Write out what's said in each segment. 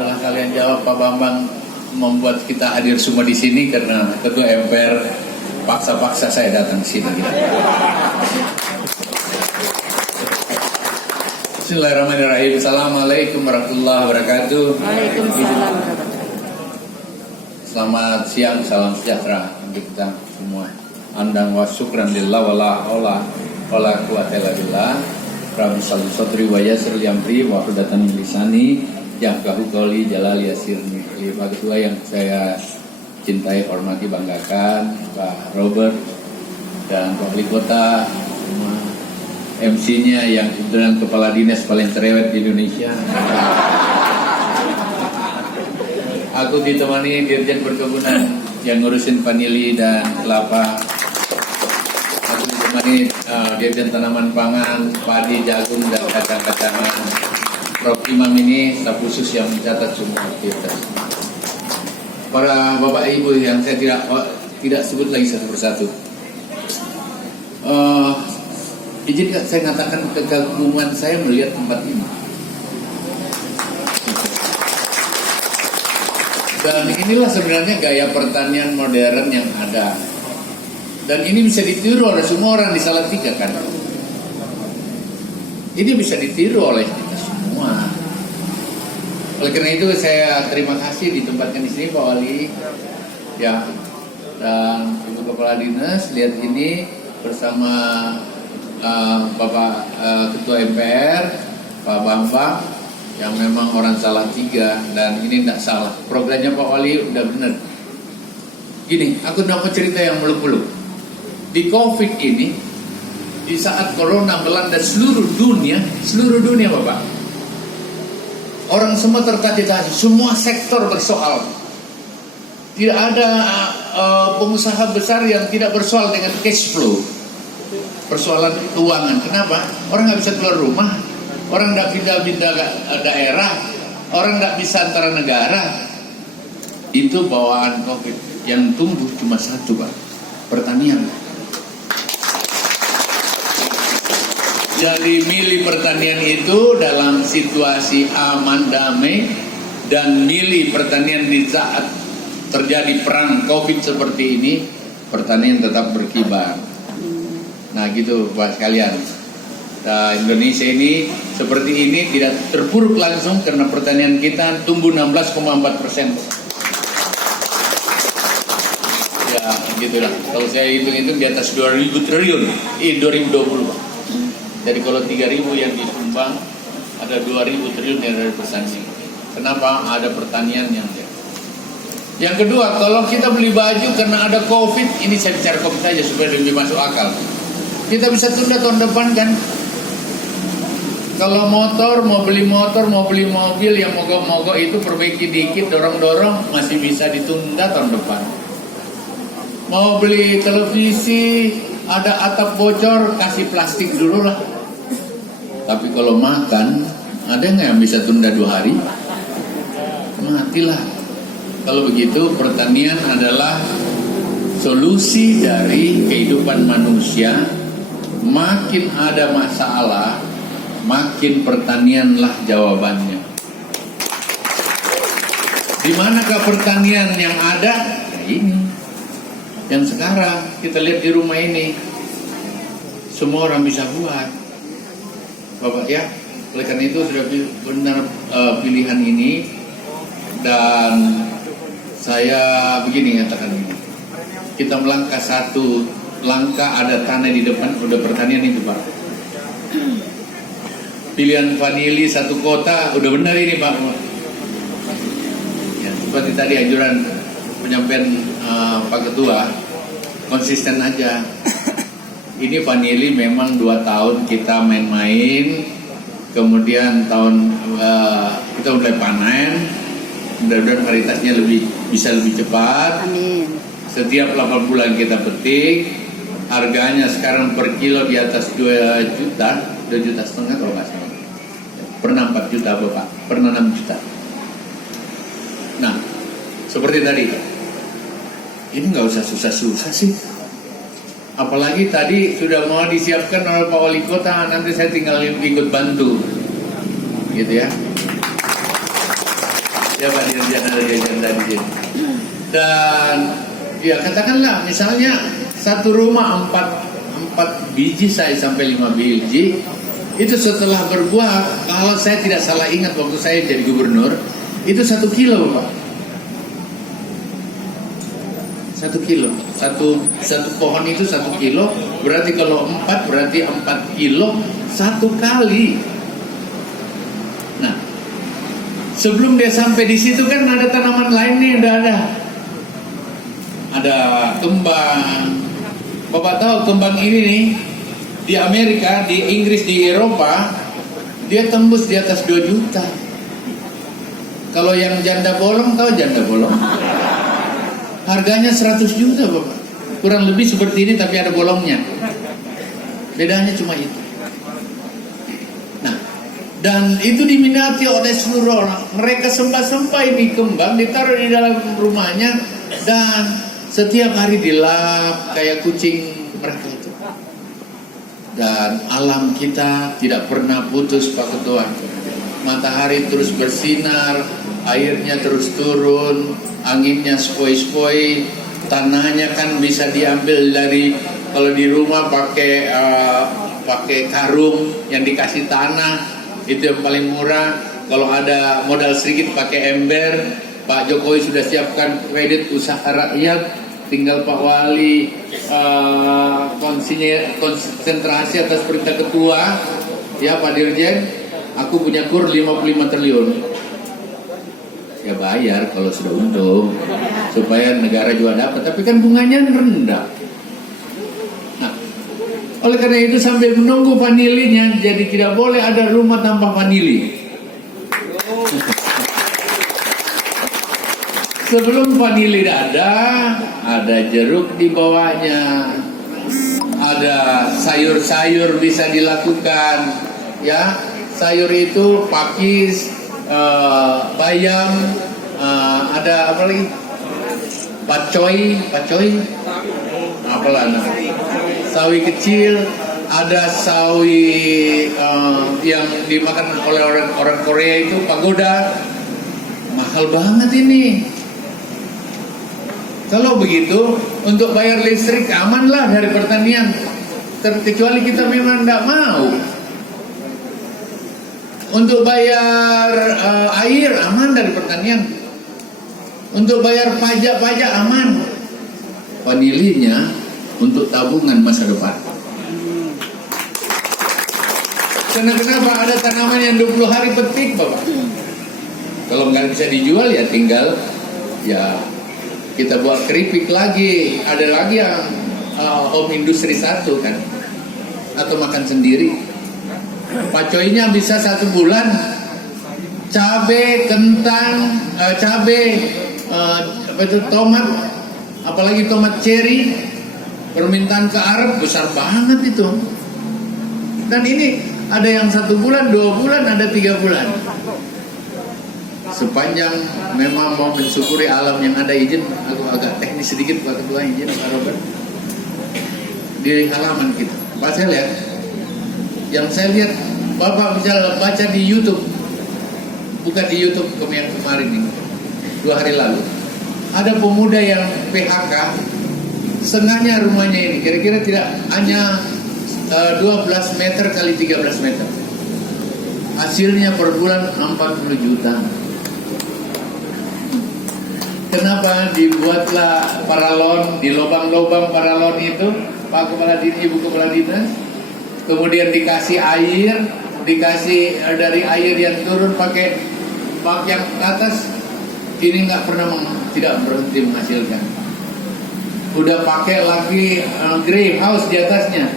Udahlah kalian jawab. Pak Bambang membuat kita hadir semua di sini karena Ketua MPR paksa-paksa saya datang ke sini. Bismillahirrahmanirrahim. Assalamualaikum warahmatullahi wabarakatuh. Waalaikumsalam. Selamat siang, salam sejahtera untuk kita semua. Andang wa syukran lillah wa la haula wa la quwata illa billah. Rabbi shalli sadri wa yassir li amri wa hludatan min lisani yafqahu qawli jalal yasirni. Pak Ketua yang saya cintai, hormati, banggakan, Pak Robert dan Pak Wali Kota, semua MC-nya yang kebetulan kepala dinas paling cerewet di Indonesia. Aku ditemani Dirjen Perkebunan yang ngurusin vanili dan kelapa. Aku ditemani Dirjen Tanaman Pangan, padi, jagung, dan kacang-kacangan. Prof. Imam ini staf khusus yang mencatat semua aktivitas. Para bapak ibu yang saya tidak sebut lagi satu persatu. Izinkan saya mengatakan kekaguman saya melihat tempat ini. Dan inilah sebenarnya gaya pertanian modern yang ada. Dan ini bisa ditiru oleh semua orang di Salatiga kan. Ini bisa ditiru oleh kita semua. Oleh karena itu saya terima kasih ditempatkan di sini Pak Wali, ya, dan Ibu Kepala Dinas. Lihat ini bersama Bapak Ketua MPR, Pak Bambang, yang memang orang Salatiga, dan ini tidak salah. Programnya Pak Wali udah benar. Gini, aku mau cerita yang meluk-meluk. Di COVID ini, di saat Corona melanda seluruh dunia Bapak, orang semua tertatih-tatih, semua sektor bersoal. Tidak ada pengusaha besar yang tidak bersoal dengan cash flow, persoalan keuangan. Kenapa? Orang nggak bisa keluar rumah, orang nggak pindah-pindah daerah, orang nggak bisa antara negara. Itu bawaan COVID. Yang tumbuh cuma satu, Pak, pertanian. Jadi milih pertanian itu dalam situasi aman, damai, dan milih pertanian di saat terjadi perang COVID seperti ini, pertanian tetap berkibar. Nah gitu Pak sekalian. Nah, Indonesia ini seperti ini tidak terpuruk langsung karena pertanian kita tumbuh 16,4%. Ya gitulah. Kalau saya hitung-hitung di atas 2.000 triliun 2020 Pak. Jadi kalau 3.000 yang disumbang, ada 2.000 triliun yang dari pertanian. Kenapa? Ada pertanian yang Yang kedua, kalau kita beli baju karena ada COVID, ini saya bicara COVID saja supaya lebih masuk akal. Kita bisa tunda tahun depan kan? Kalau motor, mau beli mobil yang mogok-mogok itu perbaiki dikit, dorong-dorong, masih bisa ditunda tahun depan. Mau beli televisi, ada atap bocor, kasih plastik dulu lah. Tapi kalau makan, ada nggak yang bisa tunda 2 hari? Matilah. Kalau begitu, pertanian adalah solusi dari kehidupan manusia. Makin ada masalah, makin pertanianlah jawabannya. Di manakah pertanian yang ada? Ya ini. Yang sekarang kita lihat di rumah ini, semua orang bisa buat, Bapak ya. Oleh karena itu sudah benar pilihan ini. Dan saya begini katakan ini, kita melangkah satu langkah, ada tanah di depan, udah pertanian itu Pak. Pilihan vanili satu kota, udah benar ini Pak. Ya, seperti tadi anjuran penyampaian Pak Ketua, konsisten aja. Ini vanili memang 2 tahun kita main-main, kemudian tahun kita mulai panen. Mudah-mudahan varietasnya bisa lebih cepat. Amin. Setiap 8 bulan kita petik. Harganya sekarang per kilo di atas 2 juta, 2,5 juta kalau nggak salah. Pernah 4 juta Bapak, pernah 6 juta. Nah, seperti tadi, ini nggak usah susah-susah sih. Apalagi tadi sudah mau disiapkan oleh Pak Wali Kota, nanti saya tinggal ikut bantu, gitu ya. Ya Pak Dirjen ada jajan tadi. Dan ya katakanlah misalnya satu rumah 4 biji saya sampai 5 biji itu setelah berbuah, kalau saya tidak salah ingat waktu saya jadi gubernur itu 1 kilo Pak. 1 kilo, satu pohon itu 1 kilo, berarti kalau 4 berarti 4 kilo 1 kali. Nah, sebelum dia sampai di situ kan ada tanaman lain nih, udah ada kembang. Bapak tahu kembang ini nih di Amerika, di Inggris, di Eropa dia tembus di atas 2 juta. Kalau yang janda bolong, tahu janda bolong? Harganya 100 juta Bapak. Kurang lebih seperti ini tapi ada bolongnya. Bedanya cuma itu. Nah, dan itu diminati oleh seluruh orang. Mereka sembah-sembah ini kembang, ditaruh di dalam rumahnya, dan setiap hari dilap kayak kucing mereka itu. Dan alam kita tidak pernah putus Pak Ketua. Matahari terus bersinar, airnya terus turun, anginnya sepoi-sepoi, tanahnya kan bisa diambil dari, kalau di rumah pakai karung yang dikasih tanah, itu yang paling murah. Kalau ada modal sedikit pakai ember. Pak Jokowi sudah siapkan kredit usaha rakyat, tinggal Pak Wali konsentrasi atas perintah ketua, ya Pak Dirjen. Aku punya kur 55 triliun. Ya bayar kalau sudah untung, supaya negara juga dapat. Tapi kan bunganya rendah. Nah, oleh karena itu sambil menunggu vanilinya, jadi tidak boleh ada rumah tanpa vanili. Sebelum vanili ada jeruk di bawahnya, ada sayur-sayur bisa dilakukan, ya. Sayur itu pakis, bayam, ada apa lagi? Pacoy, apalah, sawi kecil, ada sawi yang dimakan oleh orang Korea itu pagoda, mahal banget ini. Kalau begitu, untuk bayar listrik amanlah dari pertanian, terkecuali kita memang tidak mau. Untuk bayar air aman dari pertanian. Untuk bayar pajak aman. Vanilinya untuk tabungan masa depan. Kenapa ada tanaman yang 20 hari petik Bapak? Kalau nggak bisa dijual ya tinggal ya kita buat keripik lagi. Ada lagi yang home industri 1 kan, atau makan sendiri. Pacoynya bisa 1 bulan. Cabe, kentang, tomat, apalagi tomat cherry, permintaan ke Arab besar banget itu. Dan ini ada yang 1 bulan, 2 bulan, ada 3 bulan. Sepanjang memang mau mensyukuri alam yang ada, izin aku agak teknis sedikit Pak Ketua, izin Pak Robert. Di halaman kita, Pak saya lihat, yang saya lihat Bapak bisa baca di YouTube, bukan di YouTube yang kemarin nih, 2 hari lalu, ada pemuda yang PHK, setengahnya rumahnya ini, kira-kira tidak hanya 12 meter kali 13 meter. Hasilnya per bulan 40 juta. Kenapa dibuatlah paralon, di lubang-lubang paralon itu, Pak Kepala Dinas, Ibu Kepala Dinas, kemudian dikasih air, dikasih dari air yang turun pakai bak yang ke atas, ini nggak pernah tidak berhenti menghasilkan. Udah pakai lagi greenhouse di atasnya.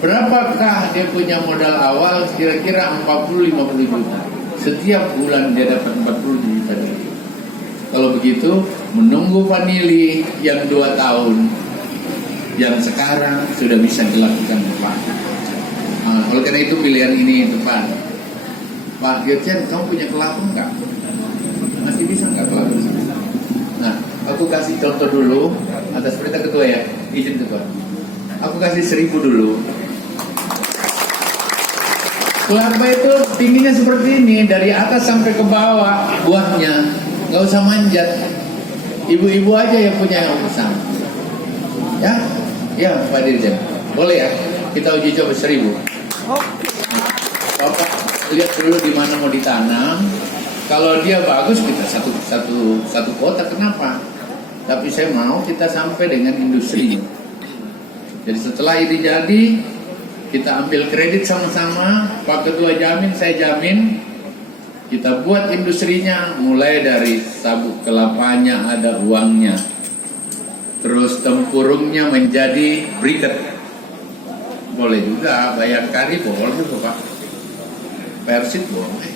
Berapakah dia punya modal awal? Kira-kira 40-50 juta. Setiap bulan dia dapat 40 juta. Kalau begitu, menunggu vanili yang 2 tahun, yang sekarang sudah bisa dilakukan Pak. Oleh karena itu pilihan ini tepat. Pak Dirjen, kamu punya kelapa enggak? Masih bisa enggak kelapa? Nah, aku kasih contoh dulu atas perintah ketua ya, izin ketua. Aku kasih 1000 dulu. Kelapa itu tingginya seperti ini, dari atas sampai ke bawah buahnya, nggak usah manjat. Ibu-ibu aja yang punya yang besar. Ya Pak Dirjen, boleh ya kita uji coba 1000. Bapak lihat dulu di mana mau ditanam. Kalau dia bagus kita satu kota, kenapa? Tapi saya mau kita sampai dengan industri. Jadi setelah ini jadi, kita ambil kredit sama-sama, Pak Ketua jamin, saya jamin, kita buat industrinya, mulai dari sabuk kelapanya ada uangnya, terus tempurungnya menjadi briket, boleh juga, bayar kari boleh juga Pak, persit boleh,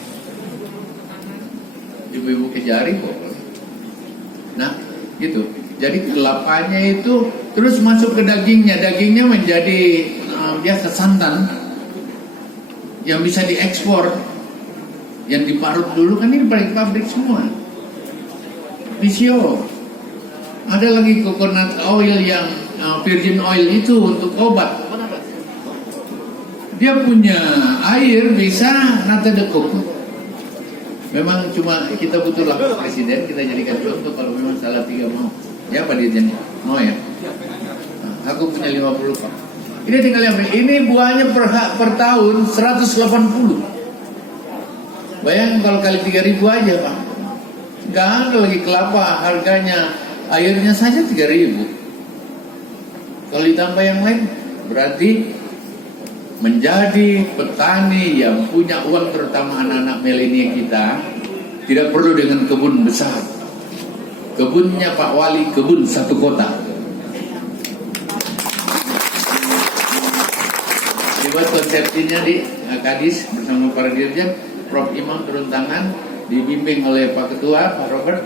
ibu-ibu kejari boleh. Nah gitu, jadi kelapanya itu terus masuk ke dagingnya menjadi biasa santan yang bisa diekspor, yang diparut dulu kan ini pabrik semua. Visio, ada lagi coconut oil yang virgin oil itu untuk obat. Dia punya air bisa nata dekuk. Memang cuma kita butuh lah presiden, kita jadikan contoh kalau memang Salatiga mau. Ya Pak Dirjen, mau ya? Nah, aku punya 50 Pak. Ini tinggal ambil. Ini buahnya per tahun 180. Bayangkan kalau kali 3.000 aja Pak. Gak ada lagi kelapa, harganya airnya saja 3.000. Kalau ditambah yang lain, berarti menjadi petani yang punya uang, terutama anak-anak milenial kita, tidak perlu dengan kebun besar. Kebunnya Pak Wali, kebun satu kota. Dibuat konsepsinya di Kadis bersama para dirjen, Prof Imam turun tangan, dibimbing oleh Pak Ketua, Pak Robert.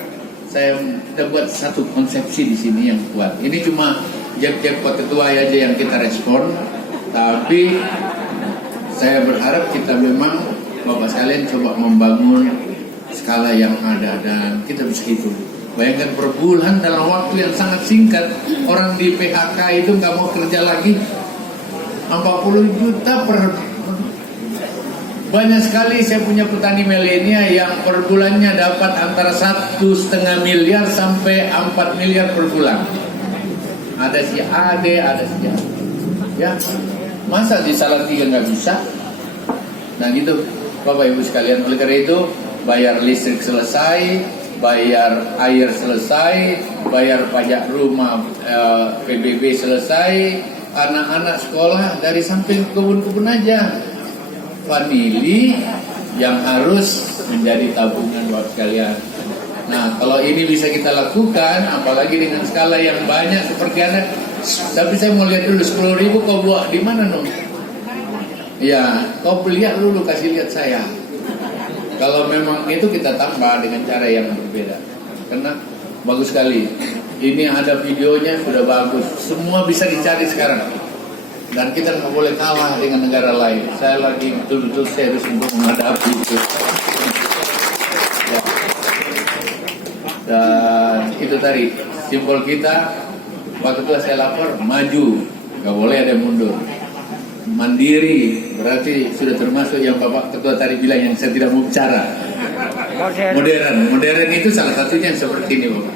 Kita buat satu konsepsi di sini yang kuat. Ini cuma jab-jab Pak Ketua aja yang kita respon, tapi saya berharap kita memang Bapak sekalian coba membangun skala yang ada dan kita bisa hitung. Bayangkan per bulan dalam waktu yang sangat singkat, orang di PHK itu nggak mau kerja lagi, 40 juta per. Banyak sekali saya punya petani milenial yang per bulannya dapat antara 1,5 miliar sampai 4 miliar per bulan. Ada si Ade, ada si A. Ya, masa di Salatiga nggak bisa? Nah gitu, Bapak Ibu sekalian. Oleh karena itu, bayar listrik selesai, bayar air selesai, bayar pajak rumah PBB selesai, anak-anak sekolah dari samping kebun-kebun aja. Famili yang harus menjadi tabungan buat sekalian. Nah, kalau ini bisa kita lakukan, apalagi dengan skala yang banyak seperti Anda. Tapi saya mau lihat dulu 10.000 kau buat di mana dong? Ya, kau lihat dulu, kasih lihat saya. Kalau memang itu kita tambah dengan cara yang berbeda. Karena bagus sekali. Ini ada videonya sudah bagus. Semua bisa dicari sekarang. Dan kita nggak boleh kalah dengan negara lain. Saya lagi betul-betul serius untuk menghadapi itu. Ya. Dan itu tadi simbol kita. Pak Ketua saya lapor, maju, nggak boleh ada mundur. Mandiri berarti sudah termasuk yang Bapak Ketua tadi bilang yang saya tidak mau bicara. Modern itu salah satunya yang seperti ini Bapak.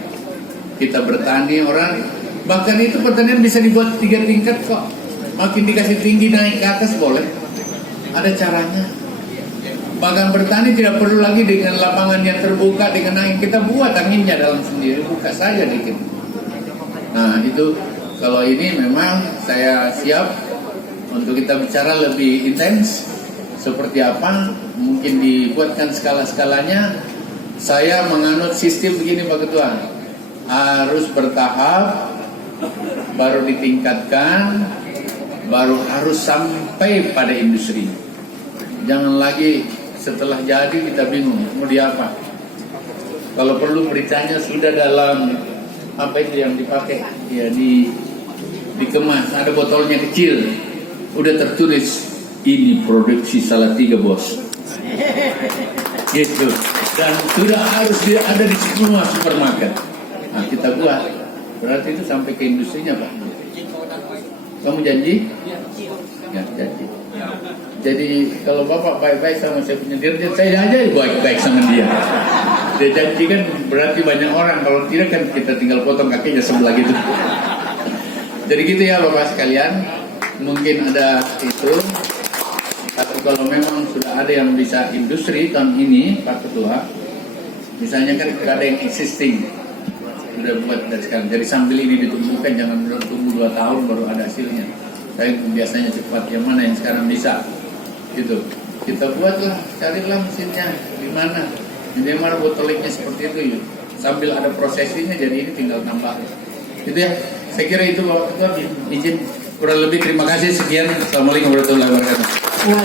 Kita bertani orang, bahkan itu pertanian bisa dibuat 3 tingkat kok. Makin dikasih tinggi naik ke atas boleh. Ada caranya. Bahkan bertani tidak perlu lagi dengan lapangan yang terbuka dengan angin. Kita buat anginnya dalam sendiri, buka saja dikit. Nah itu kalau ini memang saya siap untuk kita bicara lebih intens. Seperti apa? Mungkin dibuatkan skala-skalanya. Saya menganut sistem begini Pak Ketua. Harus bertahap, baru ditingkatkan, baru harus sampai pada industri. Jangan lagi setelah jadi kita bingung mau di apa. Kalau perlu beritanya sudah dalam apa itu yang dipakai ya, dikemas, ada botolnya kecil, udah tertulis ini produksi Salatiga bos, gitu. Dan sudah harus ada di semua supermarket. Nah kita buat, berarti itu sampai ke industrinya Pak. Kamu janji? Ya janji. Jadi kalau Bapak baik-baik sama saya punya dirjen, saya aja baik-baik sama dia. Dia janjikan berarti banyak orang, kalau tidak kan kita tinggal potong kakinya sebelah gitu. Jadi gitu ya Bapak sekalian, mungkin ada itu. Tapi kalau memang sudah ada yang bisa industri tahun ini Pak Ketua, misalnya kan ada yang existing, sudah buat dari sekarang. Jadi sambil ini ditumbuhkan, jangan tunggu 2 tahun baru ada hasilnya. Saya biasanya cepat, yang mana yang sekarang bisa. Gitu, kita buatlah, carilah mesinnya di mana bottlenecknya seperti itu ya. Sambil ada prosesnya, jadi ini tinggal tambah. Gitu ya, saya kira itu Bapak Ketua, izin kurang lebih terima kasih, sekian. Assalamualaikum warahmatullahi wabarakatuh.